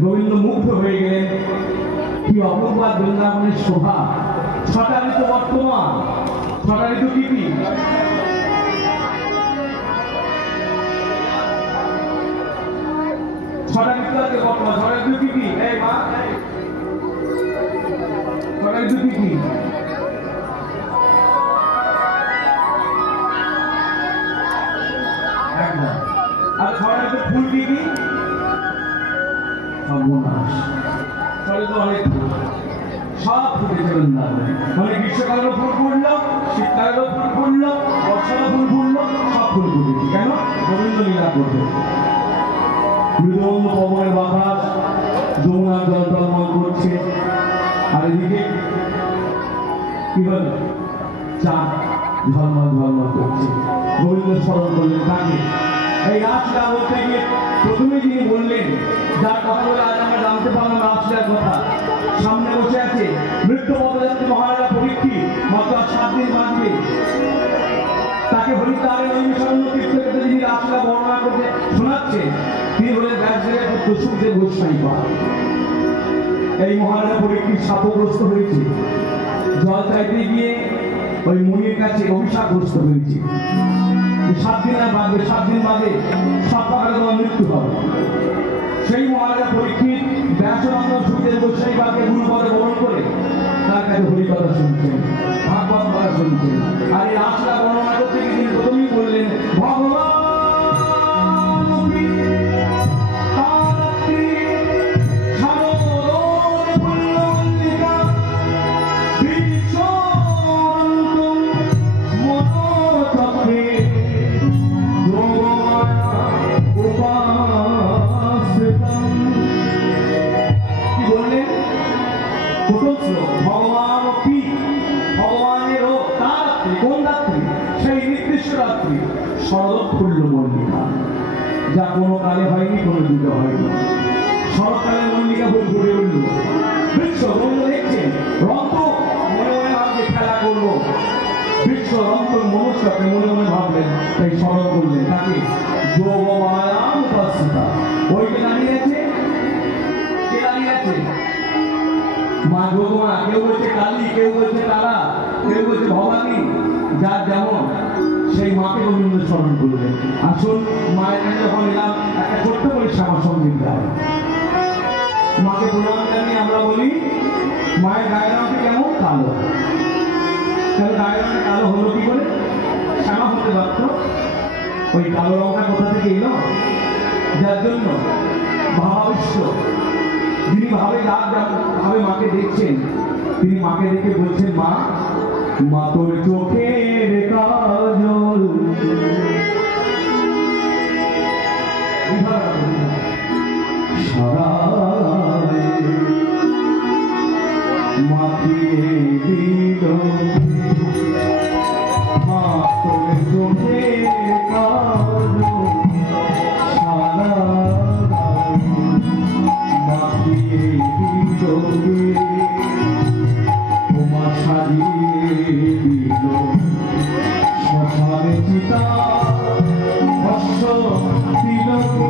गोविंद मुग्ध हो गए कि अपूर्व वृंदावन शोभा छटा ऋतु बर्तमान छटा ऋतु की छटा ऋतु बर्तमान छटा ऋतु की ছটা ঋতু কি কি? আর ছটা ঋতু ফুল কি কি? সর্বনাশ, ছটা ঋতু অনেক ফুল, সব ফুটেছে বৃন্দাবনে। মানে গ্রীষ্মকালেরও ফুল ফুটলো, শীতকালেরও ফুল ফুটলো, বর্ষারও ফুল ফুটলো, সব ফুল ফুটেছে। কেন? গোবিন্দ লীলা করবে। মৃদুমন্দ পবনের বাতাস যমুনার জল টলমল করছে, আর এদিকে কি বলে চাঁদ ঝলমল ঝলমল করছে। গোবিন্দ স্মরণ করলেন তাকে। এই রাসলীলা বলতে গিয়ে প্রথমে যিনি বললেন, যার কথা বলে আজ আমরা জানতে পারলাম রাসলীলার কথা, সামনে বসে আছে মৃত্যু পদযাত্রী মহারাজা পরীক্ষিত। মাত্র 7 দিন বাঁচবে। তাকে হরিদ্বারের নৈমিষারণ্য তীর্থক্ষেত্রে যিনি রাসলীলা বর্ণনা করতে শোনাচ্ছে, তিনি হলেন ব্যাসদেবের পুত্র সুখদেব গোস্বামী পাদ। এই মহারাজা পরীক্ষিত শাপগ্রস্ত হয়েছে, জল চাইতে গিয়ে ওই মুনির কাছে অভিশাপগ্রস্ত হয়েছে। 7 দিন আর বাঁচবে, 7 দিন বাদে সপ্তাহে তোমার মৃত্যু হবে। সেই মহারাজা পরীক্ষিত ব্যাসনন্দন সুখদেব গোস্বামী পাদকে গুরুপদে বরণ করে তার কাছে হরিকথা শুনছেন, ভাগবত কথা শুনছেন। আর এই রাসলীলা বর্ণনা করতে গিয়ে তিনি প্রথমেই বললেন, ভগবান শরৎফুল্ল মল্লিকা, যা কোনো কালে হয়নি, কোনো যুগে হয়নি। শরৎকালে মল্লিকা ফুল ফুটে উঠল। বৃক্ষ বন্ধু দেখছেন, রন্ত মনে মনে ভাবছে খেলা করবো। বৃক্ষ রন্ত মনুষ্যকে মনে মনে ভাবলেন, তাই স্মরণ করলেন তাকে যোগমায়াম উপাসিতা। ওইকে দাঁড়িয়ে আছে, কে দাঁড়িয়ে আছে? মা যোগমা। কেউ বলছে কালী, কেউ বলছে তারা, কেউ বলছে ভবানী, যার যেমন সেই মাকে গোবিন্দ স্মরণ করলেন। আসুন মায়ের কাছে যখন এলাম, একটা ছোট্ট করে শ্যামা সঙ্গীত গাই। মাকে প্রণাম জানিয়ে আমরা বলি, মায়ের গায়ের রঙটা কেমন? কালো। তাহলে গায়ের রঙটা কালো হলো কি করে? শ্যামা হতে পারত। ওই কালো রঙটা কোথা থেকে এলো? যার জন্য ভাবাবিশ্ব, যিনি ভাবে ভাবে মাকে দেখছেন, তিনি মাকে দেখে বলছেন, মা, মা তোর চোখের কাজল সারায় মাখিয়ে দিল, মা তোর চোখের কাজল সারায় মাখিয়ে দিল, তোমা সাজিয়ে দিল শ্মশানে চিতা ভস্ম তিলকে,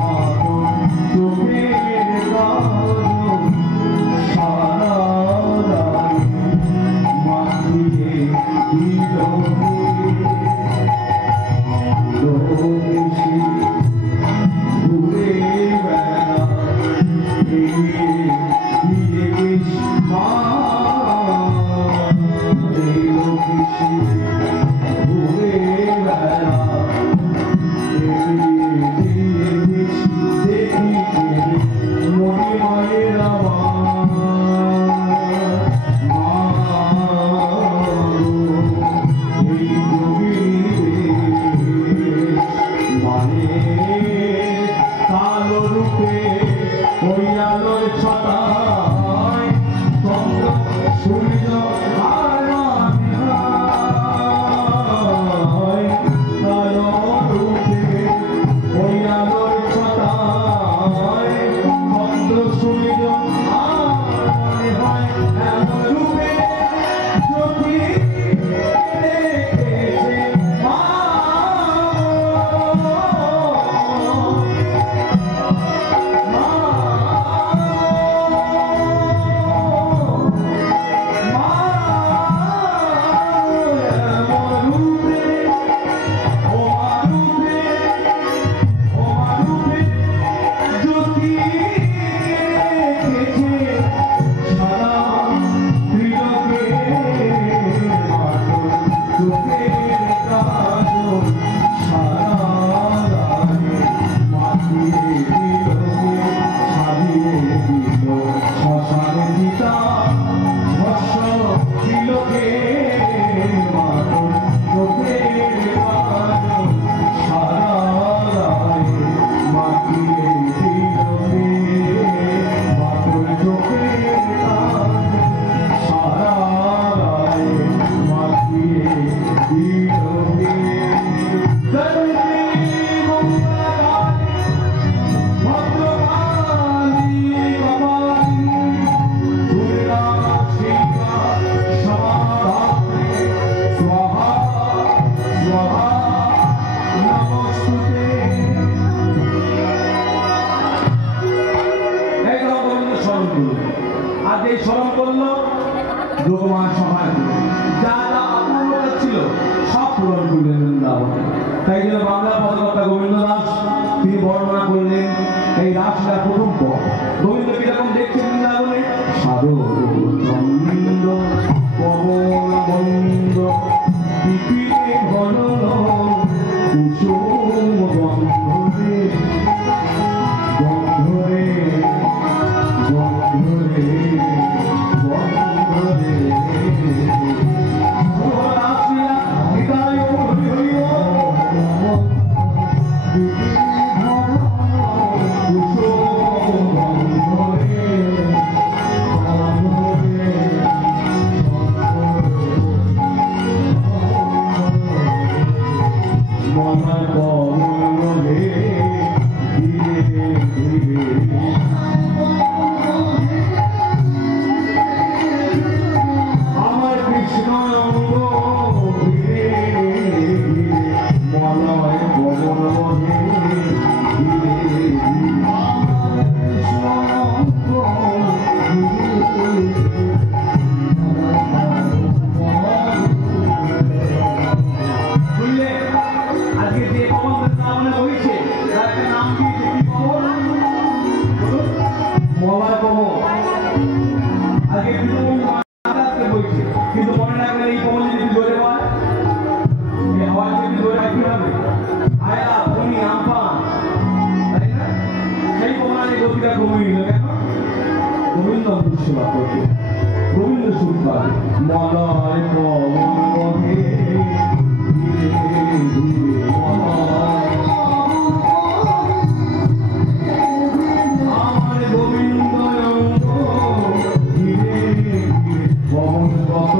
মাতন চোখের কাজল সারায় মাখিয়ে দিল। সীতা ভস্য তিলকে মাতর চোখে সারা রায়ে মাখিয়ে দিলকে মাতর চোখে সারা রায়ে মাখিয়ে দিলকে আজ এই স্মরণ করলো যোগমার সহায় যা যা অপূর্ণতা ছিল সব পূরণ করলেন বৃন্দাবনে। তাই জন্য বাংলা পদকর্তা গোবিন্দ দাস তিনি বর্ণনা করলেন এই রাসলীলা প্রথম পদ। গোবিন্দ কিরকম দেখছেন বৃন্দাবনে? সাধু চন্দ্র পবন বন্দ বিপিনে ঘন কুসুম গন্ধরে গন্ধরে গন্ধরে গন্ধরে রাসলীলা নিতাই হরি হরি আমার কৃষ্ণ মলয় পবন আজকে যে পবন বৃন্দাবনে বইছে তার একটা নাম দিয়েছে কি পবন? মলয় পবন। আজকে আজকে বইছে, কিন্তু মনে রাখবেন এই পবন যদি জোরে হয় এই হাওয়া যদি জোরে হয় কি হবে? আয়া ফনি আমফান, তাই না? সেই পবনের গতিটা কমে গেল কেন? গোবিন্দ সেবা করতে, গোবিন্দ সুর পাবে। মলয় পবন বহে ধীরে ধীরে আমার গোবিন্দ ধীরে ধীরে পবন কত